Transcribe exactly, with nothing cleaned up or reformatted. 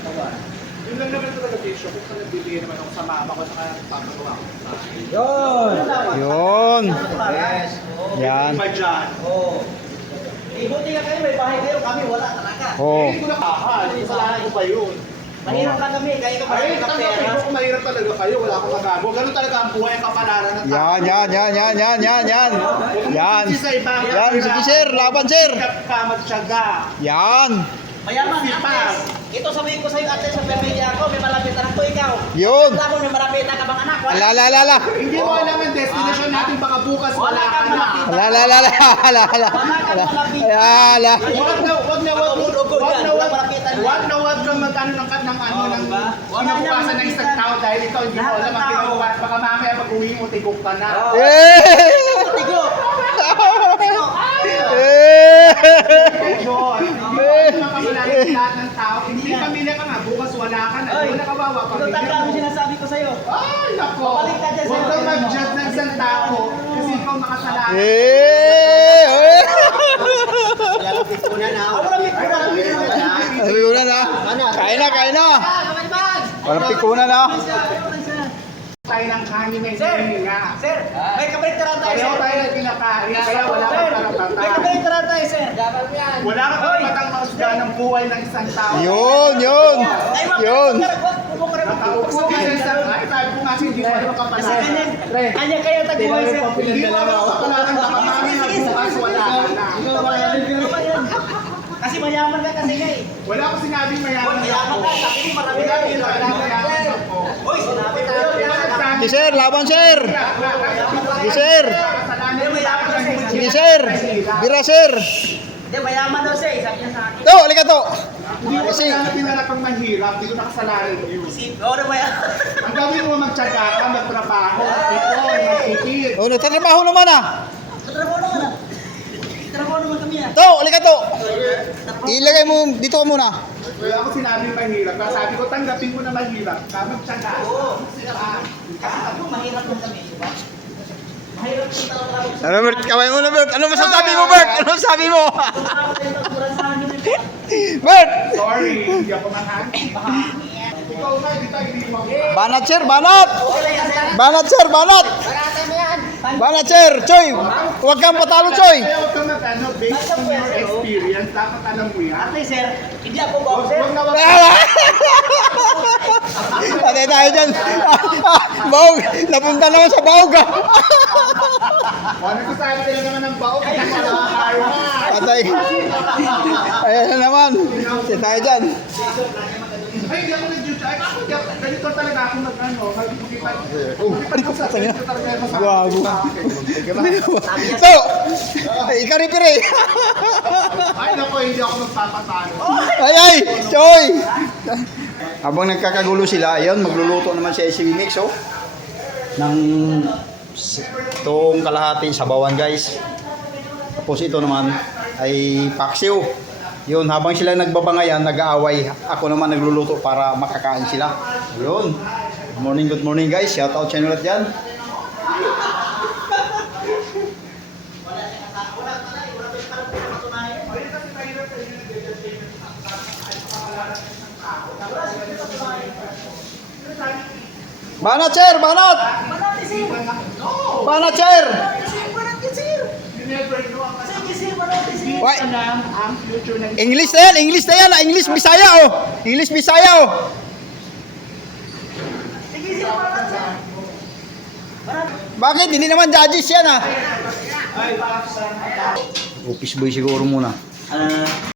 Yun lang naman talaga tissue. Kung saan nagbibigay naman ako sa mama ko, saka papagawa ko sa akin. Yun! Yun. Yes. Yan. Iba dyan. Oo. Eh, buti nga kayo, may bahay kayo, kami wala talaga. Oh. Hindi ko nakakal. Kasalanan ko pa yun. Mahirap ka kami, kaya ka Ay, marami ka tanggapin pera. ko kung mahirap talaga kayo. Wala akong magagawa. Ganun talaga ang buhay, ang kapalaran ng tao. Yan, yan, yan, yan, yan, yan, yan. Yan. Sa ibang Yan, sige sir, laban sir. ka magtyaga. Yan. Mayaman, Sipag. ate. Ito sabihin ko sa'yo, ate, sa pamilya ako, may malapit anak ko, ikaw. Yun. Wala ko, may malapit ka bang anak? Wala. Ala, ala, ala, ala. Hindi mo alam ang destination natin. Baka bukas wala ka na. Ala, ala, ala, ala, ala, ala. Ala, ala. Wag na, wag na, wag na, Ugod-ugod wag yan, na, wag walang malapitan yan. wag na, wag kang magkano ng kat ng ano, Oo, ng diba? Wala kinabukasan na ng isang tao dahil ikaw hindi mo Lahat alam ng ang tao. ginagawa. Baka mamaya pag-uwi mo, tigok ka na. Oo. Eh! Tigo! Tigo! Eh! John, hindi mo alam ang kamalayan lahat ng tao. Hindi pamilya ka nga, bukas wala ka na. Ay, Wala kawawa ito pamilya talaga ang mo. sinasabi ko sa'yo. Ay, nako. Babalik ka dyan Huwag sa'yo. kang mag-judge ng isang tao kasi ikaw makasalanan. Eh! Lalapit ko na na. Ako lang may kurang. Sabi ko na na. Kain na, kain na. Walang pikunan na. Tayo ng kanin na Sir, hininga. sir, may kabaliktaran tayo, Pareho sir. tayo ng kinakain, kaya wala Sir, kang may karapatan. kabaliktaran tayo, sir. Dapat yan. Wala kang karapatang mausga ng buhay ng isang tao. Yun, yun. Ay, wag Yun. Nakaupo ka sa isang, ay sabi ko nga si hindi mo alam ang Kasi kapalaran. kanya, kanya kaya taguan, sir. Hindi mo alam ang kapalaran, baka mamaya bukas wala ka na. Kasi mayaman ka kasi nga eh. Wala akong sinabing mayaman Mayaman ako. ka, sabi mo marami Wala ka. akong sinabing mayaman ako. Uy, sinabi ko yun. Sige sir, laban sir. Sige sir. Hindi, mayaman daw siya. Sige sir. Bira sir. Hindi, mayaman daw siya. eh. Sabi niya sa akin. To, halika to. Hindi ko Kasi, kasi pinalak ang mahirap, hindi ko nakasalanan yun. Isip, oo na mayaman. Ang gawin mo magtyaga ka, magtrabaho, ipon, magtipid. oh, nagtatrabaho naman ah. Trabaho naman ah. Trabaho naman kami ah. To, halika to. Ilagay mo, dito ka muna. Wala akong sinabing mahirap. Kaya sabi ko, tanggapin mo na mahirap. Kaya magtyaga. Oo. Kasi sabi ko, mahirap lang kami, di ba? Mahirap yung trabaho. Ano, Bert? Kamay mo na, Bert. Ano masasabi mo, Bert? Ano masasabi mo? Trabaho tayo, tagpuran sa amin. Bert! Sorry, hindi ako mahangin. Ikaw nga, hindi tayo hindi mo. Banat, sir, banat! Okay, sir. Banat, sir, banat! Barata mo yan. Banat, sir! Choy! Huwag kang patalo, Choy! Kaya huwag kang mag-ano, based on your experience, dapat alam mo yan. Ate, sir, hindi ako Huwag boxer. huwag na wag. Patay tayo dyan. Baog! Napunta naman sa baog, ah. O, nagsasabi sila naman ng baok, hindi mo alam ang karma. Patay. Ayan na naman. Patay tayo dyan. Ay, hindi ako nag-judge. Ay, ako, hindi ako- ganito talaga ako mag-ano. Mag-ipag. Oh, hindi ko patay na. Gago. Gago. So, ikaw rin pire. Ay, naku, hindi ako magpapatalo. Ay, ay! Choy! Habang nagkakagulo sila, ayun, magluluto naman si S C B Mix, oh. Ng itong kalahati sabawan, guys. Tapos ito naman ay paksiw. Yun, habang sila nagbabangayan, nag-aaway, ako naman nagluluto para makakain sila. Yun. Good morning, good morning, guys. Shout out sa inyo lahat dyan. Banat, sir! Banat! Manati, sir. Banat, sir! Sir, manati, sir. You never know. Ang Sige, sir, manati, sir. Why? alam ang future ng English na yan, English na yan, ah. English Bisaya, oh. English Bisaya, oh. Sige, sir, manati, sir. Manati. Bakit? Hindi naman judges yan, ah. Office boy siguro muna. Ah,